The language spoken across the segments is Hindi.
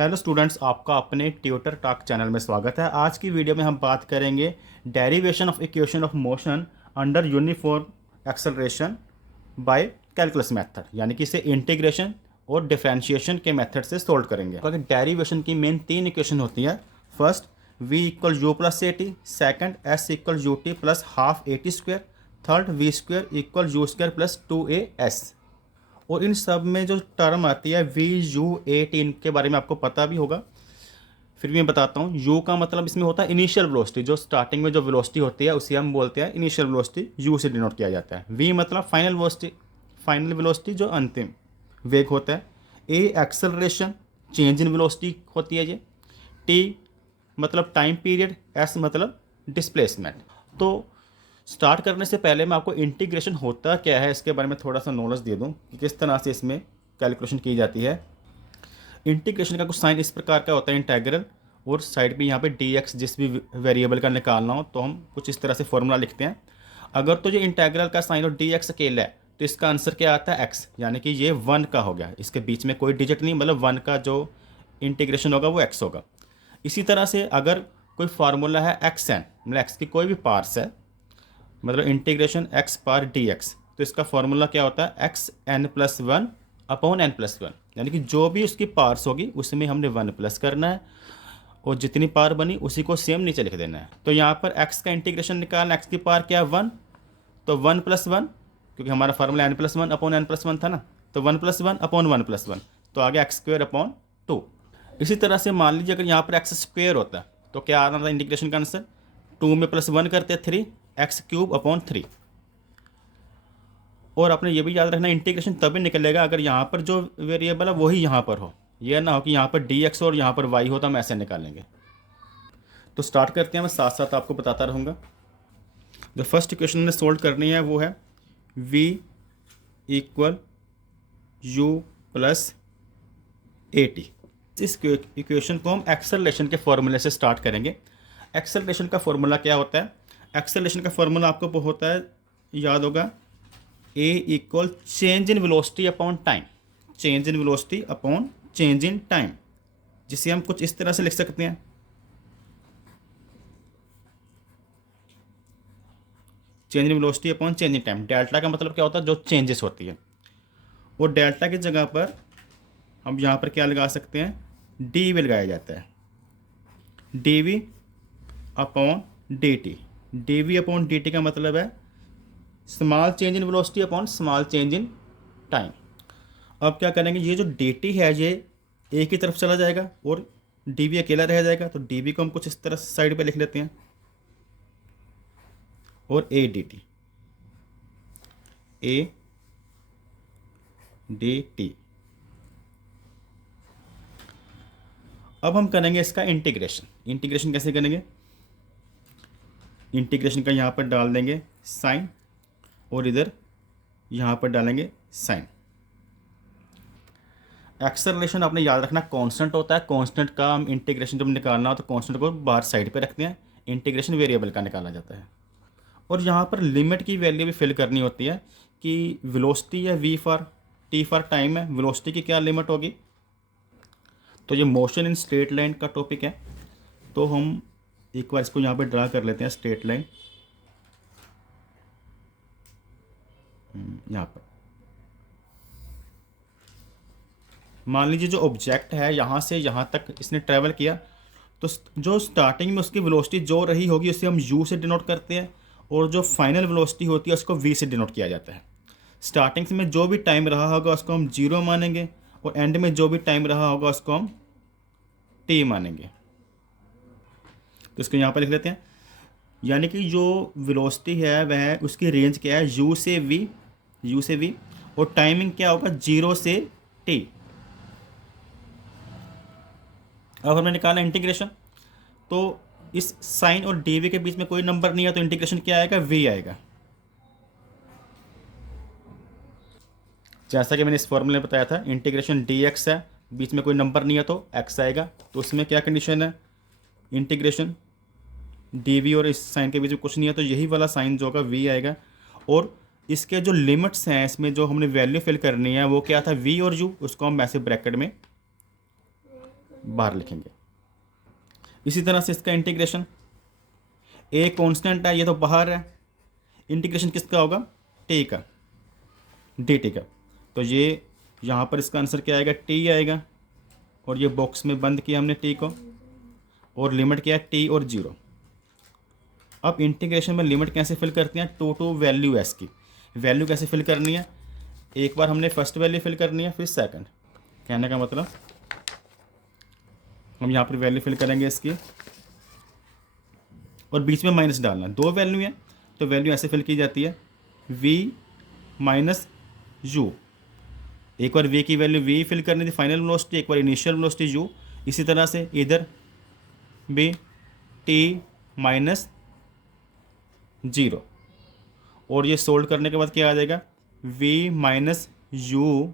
हेलो स्टूडेंट्स, आपका अपने ट्यूटर टॉक चैनल में स्वागत है। आज की वीडियो में हम बात करेंगे derivation of equation of motion under uniform acceleration by calculus method, यानी कि इसे इंटीग्रेशन और डिफरेंशिएशन के मेथड से सोल्व करेंगे। तो डेरिवेशन की मेन तीन इक्वेशन होती हैं। First v equal u plus a T, second s equal U T plus half A T square, third v square equal you square plus 2as। और इन सब में जो टर्म आती है वी यू ए टी, इनके बारे में आपको पता भी होगा, फिर भी मैं बताता हूँ। यू का मतलब इसमें होता है इनिशियल वेलोसिटी, जो स्टार्टिंग में जो वेलोसिटी होती है उसे हम बोलते हैं इनिशियल वेलोसिटी, यू से डिनोट किया जाता है। वी मतलब फाइनल वेलोसिटी, फाइनल वेलोसिटी जो अंतिम वेग होता है। ए एक्सेलरेशन, चेंज इन वेलोसिटी होती है ये। टी मतलब टाइम पीरियड, एस मतलब डिस्प्लेसमेंट। तो स्टार्ट करने से पहले मैं आपको इंटीग्रेशन होता क्या है इसके बारे में थोड़ा सा नॉलेज दे दूं कि किस तरह से इसमें कैलकुलेशन की जाती है। इंटीग्रेशन का कुछ साइन इस प्रकार का होता है, इंटेग्रल, और साइड पे यहाँ पे डी एक्स जिस भी वेरिएबल का निकालना हो तो हम कुछ इस तरह से फॉर्मूला लिखते हैं। अगर तो ये इंटेग्रल का साइन और डी एक्स अकेला है तो इसका आंसर क्या आता है, एक्स, यानी कि ये 1 का हो गया। इसके बीच में कोई डिजिट नहीं, मतलब 1 का जो इंटीग्रेशन होगा वो एक्स होगा। इसी तरह से अगर कोई फार्मूला है एक्स एन, मतलब एक्स की कोई भी पार्ट्स है, मतलब इंटीग्रेशन एक्स पार डी एक्स, तो इसका फॉर्मूला क्या होता है, x n plus one upon n plus one, यानी कि जो भी उसकी पार्ट्स होगी उसमें हमने 1 प्लस करना है और जितनी पार बनी उसी को सेम नीचे लिख देना है। तो यहाँ पर एक्स का इंटीग्रेशन निकालना, एक्स की पार क्या है 1, तो 1 प्लस वन, क्योंकि हमारा formula n plus one upon n plus one था ना, तो 1 plus one upon 1 plus one, तो आगे एक्स स्क्वेयर अपॉन 2। इसी तरह से मान लीजिए अगर यहाँ पर एक्स स्क्वेयर होता तो क्या आता था इंटीग्रेशन का आंसर, 2 में प्लस 1 करते 3, एक्स क्यूब अपॉन 3। और आपने ये भी याद रखना, इंटीग्रेशन तभी निकलेगा अगर यहाँ पर जो वेरिएबल है वही यहाँ पर हो, यह ना हो कि यहाँ पर डी एक्स और यहाँ पर वाई हो तो हम ऐसे निकालेंगे। तो स्टार्ट करते हैं, मैं साथ साथ आपको बताता रहूँगा। जो फर्स्ट इक्वेशन हमने सोल्व करनी है वो है v equal u plus a T. इस इक्वेशन को हम एक्सेलरेशन के फॉर्मूले से स्टार्ट करेंगे। एक्सेलरेशन का फॉर्मूला क्या होता है, एक्सेलरेशन का फॉर्मूला आपको होता है, याद होगा, a equal change in velocity upon time, change in velocity upon change in time, जिसे हम कुछ इस तरह से लिख सकते हैं, change in velocity upon change in time. Delta का मतलब क्या होता है, जो चेंजेस होती है। और डेल्टा की जगह पर हम यहाँ पर क्या लगा सकते हैं, डी वी लगाया जाता है, d v upon d t. D v upon d t का मतलब है small change in velocity upon small change in time. अब क्या करेंगे, ये जो डी टी है ये ए की तरफ चला जाएगा और डी वी अकेला रह जाएगा, तो डी वी को हम कुछ इस तरह साइड पे लिख लेते हैं, और A D T, A D T. अब हम करेंगे इसका इंटीग्रेशन। इंटीग्रेशन कैसे करेंगे, इंटीग्रेशन का यहाँ पर डाल देंगे साइन और इधर यहाँ पर डालेंगे साइन। एक्सेलरेशन आपने याद रखना कांस्टेंट होता है, कांस्टेंट का हम इंटीग्रेशन जब निकालना हो तो कांस्टेंट को बाहर साइड पे रखते हैं, इंटीग्रेशन वेरिएबल का निकाला जाता है। और यहाँ पर लिमिट की वैल्यू भी फिल करनी होती है कि वेलोसिटी या v for t for time है, वेलोसिटी की क्या लिमिट होगी। तो ये मोशन इन स्ट्रेट लाइन का टॉपिक है, तो हम एक बार इसको यहाँ पर ड्रा कर लेते हैं, स्ट्रेट लाइन यहाँ पर। मान लीजिए जो ऑब्जेक्ट है यहाँ से यहाँ तक इसने ट्रैवल किया, तो जो स्टार्टिंग में उसकी वेलोसिटी जो रही होगी उसे हम u से डिनोट करते हैं, और जो फाइनल वेलोसिटी होती है उसको v से डिनोट किया जाता है। स्टार्टिंग में जो भी टाइम रहा होगा उसको हम 0 मानेंगे, और एंड में जो भी टाइम रहा होगा उसको हम t मानेंगे। तो इसको यहाँ पर लिख लेते हैं, यानी कि जो वेलोसिटी है वह उसकी रेंज क्या है, u से v, और टाइमिंग क्या होगा 0 से t। अब हमने निकाला इंटीग्रेशन, तो इस साइन और डी वी के बीच में कोई नंबर नहीं है तो इंटीग्रेशन क्या आएगा, v आएगा। जैसा कि मैंने इस फॉर्मूले में बताया था, इंटीग्रेशन डी एक्स है, बीच में कोई नंबर नहीं है तो x आएगा। तो उसमें क्या कंडीशन है, इंटीग्रेशन डी वी और इस साइन के बीच में कुछ नहीं है तो यही वाला साइन जो होगा v आएगा। और इसके जो लिमिट्स हैं, इसमें जो हमने वैल्यू फिल करनी है वो क्या था, v और u, उसको हम ऐसे ब्रैकेट में बाहर लिखेंगे। इसी तरह से इसका इंटीग्रेशन, ए कांस्टेंट है, ये तो बाहर है, इंटीग्रेशन किसका होगा, टी का, डी टी का। तो ये यहाँ पर इसका आंसर क्या आएगा, टी आएगा, और ये बॉक्स में बंद किया हमने टी को, और लिमिट क्या है, टी और 0। अब इंटीग्रेशन में लिमिट कैसे फिल करते हैं, टू वैल्यू एस की वैल्यू कैसे फिल करनी है, एक बार हमने फर्स्ट वैल्यू फिल करनी है, फिर सेकंड। कहने का मतलब हम यहाँ पर वैल्यू फिल करेंगे इसकी, और बीच में माइनस डालना है, 2 वैल्यू है तो वैल्यू ऐसे फिल की जाती है, v माइनस यू। एक बार v की वैल्यू v फिल करनी थी फाइनल वेलोसिटी, एक बार इनिशियल वेलोसिटी u। इसी तरह से इधर भी t माइनस 0, और ये सोल्व करने के बाद क्या आ जाएगा, v minus you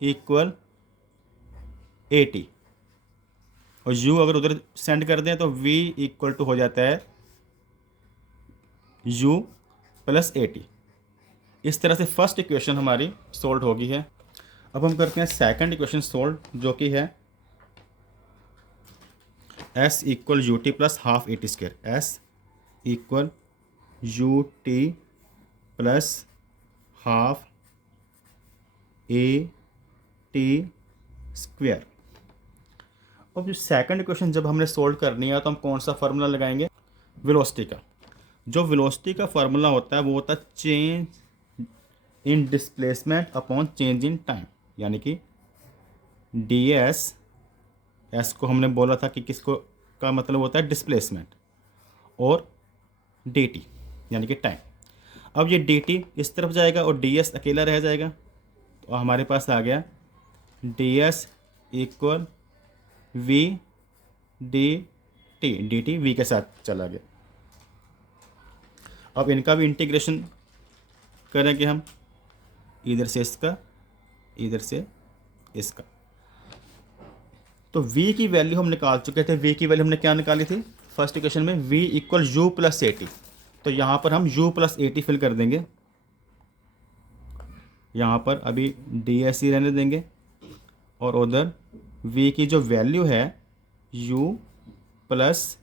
equal A T, और u अगर उधर सेंड कर दें तो v इक्वल टू हो जाता है u प्लस ए टी। इस तरह से फर्स्ट इक्वेशन हमारी सोल्व हो गई है। अब हम करते हैं सेकंड इक्वेशन सोल्व, जो कि है s equal U T plus half A T square, s equal U T plus half A T square. अब जो सेकंड इक्वेशन जब हमने सोल्व करनी है तो हम कौन सा फार्मूला लगाएंगे, वेलोसिटी का। जो वेलोसिटी का फार्मूला होता है वो होता है change in displacement upon change in time, यानी कि डी एस को हमने बोला था कि किसको का मतलब होता है डिस्प्लेसमेंट, और डी टी यानी कि टाइम। अब ये डी टी इस तरफ जाएगा और डी एस अकेला रह जाएगा, तो हमारे पास आ गया d s equal v d t v के साथ चला गया। अब इनका भी इंटीग्रेशन करेंगे हम, इधर से इसका, इधर से इसका। तो v की वैल्यू हम निकाल चुके थे, v की वैल्यू हमने क्या निकाली थी फर्स्ट इक्वेशन में, v equal u plus a t. तो यहाँ पर हम u plus a t fill कर देंगे, यहाँ पर अभी डी एस ही रहने देंगे, और उधर v की जो वैल्यू है u प्लस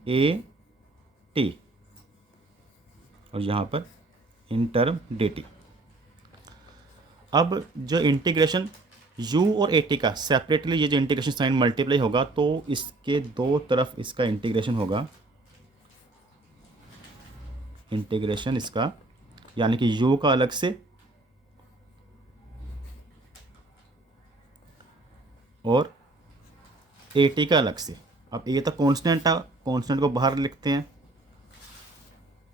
ए टी, और यहाँ पर इन टर्म डी टी। अब जो इंटीग्रेशन u और ए टी का सेपरेटली, ये जो इंटीग्रेशन साइन मल्टीप्लाई होगा तो इसके दो तरफ इसका इंटीग्रेशन होगा, इंटीग्रेशन इसका, यानी कि u का अलग से और ए टी का अलग से। अब ये तो कांस्टेंट था, कांस्टेंट को बाहर लिखते हैं,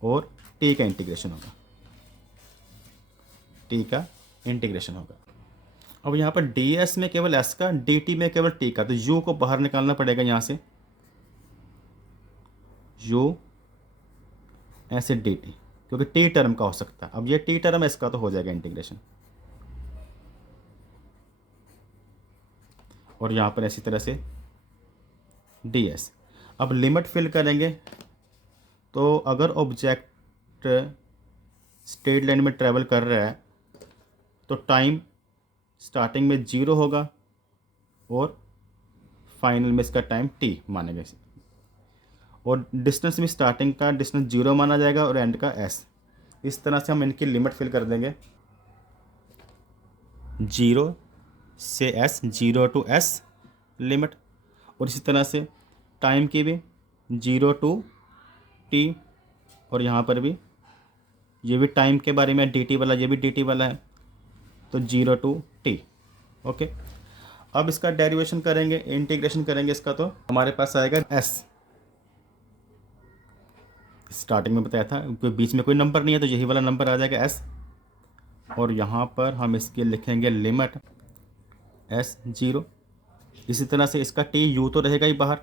और टी का इंटीग्रेशन होगा, टी का इंटीग्रेशन होगा। अब यहाँ पर डी एस में केवल एस का, डी टी में केवल टी का, तो यू को बाहर निकालना पड़ेगा यहाँ से, यू ऐसे डी टी, क्योंकि टी टर्म का हो सकता है। अब ये टी टर्म इसका तो हो जाएगा इंटीग्रेशन, और यहाँ पर ऐसी तरह से डी एस। अब लिमिट फिल करेंगे, तो अगर ऑब्जेक्ट स्ट्रेट लाइन में ट्रेवल कर रहा है तो टाइम स्टार्टिंग में 0 होगा, और फाइनल में इसका टाइम t मानेगा, और डिस्टेंस में स्टार्टिंग का डिस्टेंस 0 माना जाएगा और एंड का s। इस तरह से हम इनकी लिमिट फिल कर देंगे, 0 से s, 0 टू s लिमिट, और इसी तरह से टाइम की भी 0 टू t, और यहाँ पर भी ये भी टाइम के बारे में dt वाला, ये भी dt वाला है, तो 0 टू t। ओके, अब इसका डेरिवेशन करेंगे, इंटीग्रेशन करेंगे इसका, तो हमारे पास आएगा s। स्टार्टिंग में बताया था क्योंकि बीच में कोई नंबर नहीं है तो यही वाला नंबर आ जाएगा s, और यहाँ पर हम इसके लिखेंगे लिमिट s 0। इसी तरह से इसका t u तो रहेगा ही बाहर,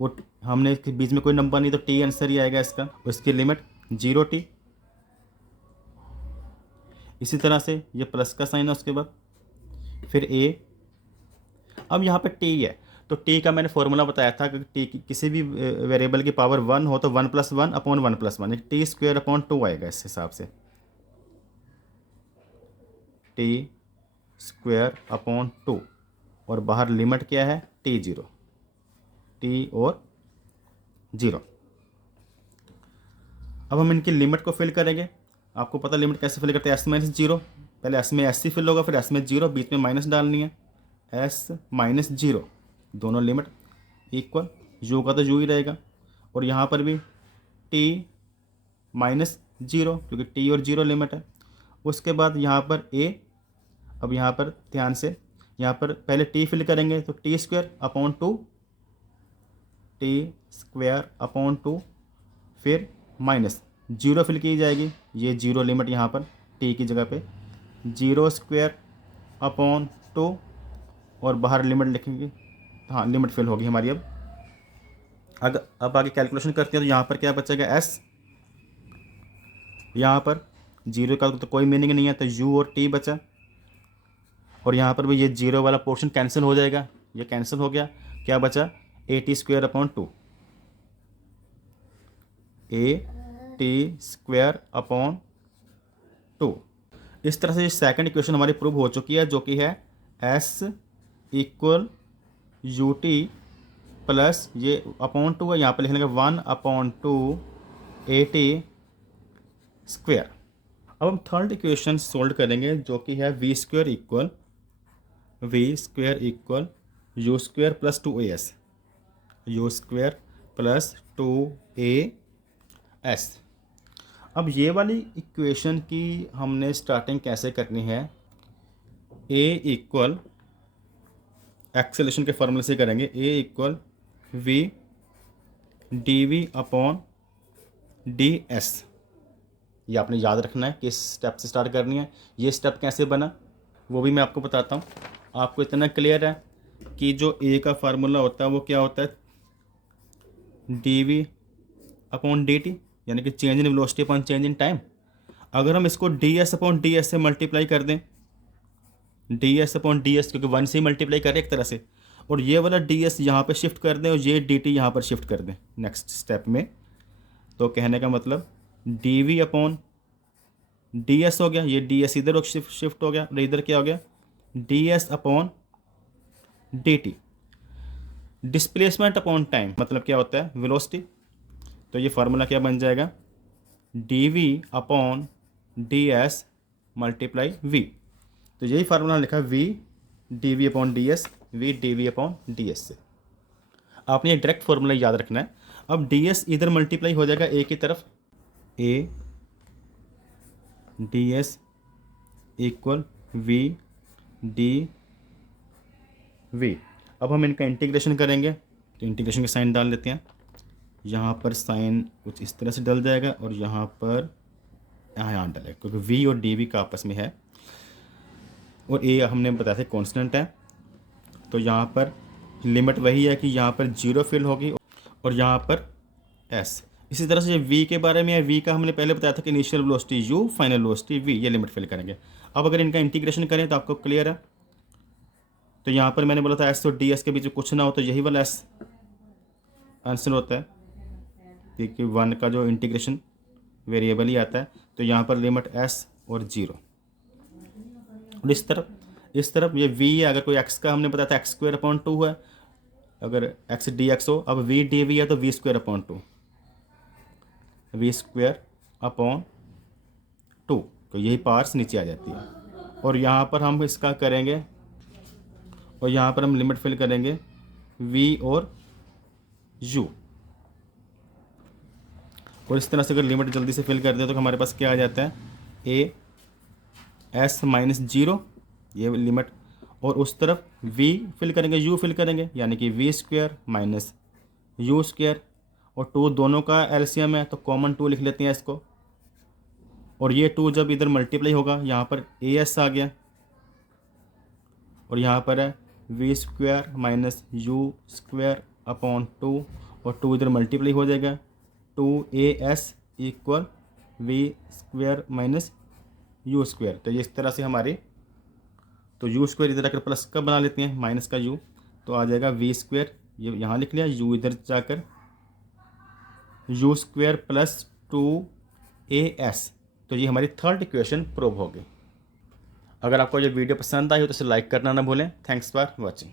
वो हमने इसके बीच में कोई नंबर नहीं तो t आंसर ही आएगा इसका, उसकी लिमिट 0 t। इसी तरह से ये प्लस का साइन है, उसके बाद फिर a। अब यहाँ पे t है, तो t का मैंने फॉर्मूला बताया था कि t किसी भी वेरिएबल की पावर 1 हो तो 1 + 1 अपॉन 1 + 1, टी स्क्वेयर अपॉन 2 आएगा। इस हिसाब से टी स्क्वेयर अपॉन 2, और बाहर लिमिट क्या है t0, t और 0। अब हम इनकी लिमिट को फिल करेंगे। आपको पता लिमिट कैसे फिल करते हैं, s माइनस 0, पहले s में s ही फिल होगा, फिर s में 0, बीच में माइनस डालनी है, s माइनस 0, दोनों लिमिट इक्वल, u का तो u ही रहेगा, और यहाँ पर भी t माइनस 0 क्योंकि t और 0 लिमिट है। उसके बाद यहाँ पर a, अब यहाँ पर ध्यान से यहाँ पर पहले t फिल करेंगे तो t स्क्वायर अपॉन 2, फिर माइनस 0 फिल की जाएगी, ये 0 लिमिट यहाँ पर t की जगह पे 0 स्क्वायर अपॉन 2, और बाहर लिमिट लिखेंगे, हाँ लिमिट फिल होगी हमारी। अब आगे कैलकुलेशन करते हैं तो यहाँ पर क्या बचेगा s, यहाँ पर 0 का तो कोई मीनिंग नहीं है तो u और t बचा, और यहाँ पर भी ये 0 वाला पोर्शन कैंसिल हो जाएगा, ये कैंसिल हो गया, क्या बचा at square upon 2, at square upon 2। इस तरह से ये सेकंड इक्वेशन हमारी प्रूव हो चुकी है, जो कि है s equal U T plus ये अपॉन 2 है, यहाँ पर लिख लेंगे 1/2 at स्क्वायर। अब हम थर्ड इक्वेशन सोल्व करेंगे, जो कि है v square equal you square plus 2as, you square plus 2as। अब ये वाली इक्वेशन की हमने स्टार्टिंग कैसे करनी है, a इक्वल एक्सेलेरेशन के फॉर्मूले से करेंगे, a equal v dv upon ds। ये आपने याद रखना है किस स्टेप से स्टार्ट करनी है। ये स्टेप कैसे बना वो भी मैं आपको बताता हूँ। आपको इतना क्लियर है कि जो a का फार्मूला होता है वो क्या होता है, dv अपॉन dt, यानी कि change in velocity upon change in time. अगर हम इसको ds अपॉन ds से मल्टीप्लाई कर दें, ds अपॉन ds क्योंकि 1 से ही मल्टीप्लाई करें एक तरह से, और ये वाला ds यहाँ पे शिफ्ट कर दें और ये dt यहाँ पर शिफ्ट कर दें नेक्स्ट स्टेप में, तो कहने का मतलब dv अपॉन ds हो गया, ये ds इधर शिफ्ट हो गया और इधर क्या हो गया ds upon dt। Displacement upon time मतलब क्या होता है वेलोसिटी, तो ये फार्मूला क्या बन जाएगा dv upon ds multiply v। तो यही फार्मूला लिखा v dv upon ds, v dv upon ds से। आपने ये डायरेक्ट फार्मूला याद रखना है। अब ds इधर मल्टीप्लाई हो जाएगा a की तरफ, a ds equal v dv। अब हम इनका इंटीग्रेशन करेंगे, तो इंटीग्रेशन के साइन डाल देते हैं, यहाँ पर साइन कुछ इस तरह से डल जाएगा और यहाँ पर यहाँ डलेगा, क्योंकि v और dv का आपस में है, और a हमने बताया था कांस्टेंट है, तो यहाँ पर लिमिट वही है कि यहाँ पर 0 फिल होगी और यहाँ पर s। इसी तरह से v के बारे में है, v का हमने पहले बताया था कि initial velocity u, final velocity v, ये लिमिट फिल करेंगे। अब अगर इनका इंटीग्रेशन करें तो आपको क्लियर है, तो यहाँ पर मैंने बोला था s और ds के बीच में कुछ ना हो तो यही वाला s आंसर होता है, क्योंकि 1 का जो इंटीग्रेशन वेरिएबल ही आता है, तो यहाँ पर लिमिट s और 0। और इस तरफ ये v है, अगर कोई x का हमने बताया था एक्स स्क्वायर अपॉन 2 है, अगर x dx हो, अब v dv है तो v square upon 2, v square upon 2, तो यही पार्ट्स नीचे आ जाती है। और यहाँ पर हम इसका करेंगे और यहाँ पर हम लिमिट फिल करेंगे v और u, और इस तरह से अगर लिमिट जल्दी से फिल कर दे तो हमारे पास क्या आ जाता है a s माइनस 0, ये लिमिट, और उस तरफ v फिल करेंगे u फिल करेंगे, यानी कि v square minus u square, और 2 दोनों का एलसीएम है तो कॉमन 2 लिख लेते हैं इसको, और ये 2 जब इधर मल्टीप्लाई होगा यहाँ पर as आ गया, और यहाँ पर है v square minus u square upon 2, और 2 इधर मल्टीप्लाई हो जाएगा, 2as equal v square minus u square. तो ये इस तरह से हमारी, तो u स्क्वायर इधर आकर प्लस का बना लेते हैं, माइनस का u, तो आ जाएगा v स्क्वायर, ये यहाँ लिख लिया, u इधर जाकर u स्क्वायर प्लस 2as। तो ये हमारी थर्ड इक्वेशन प्रूव होगी। अगर आपको ये वीडियो पसंद आई हो तो इसे लाइक करना ना भूलें। Thanks for watching.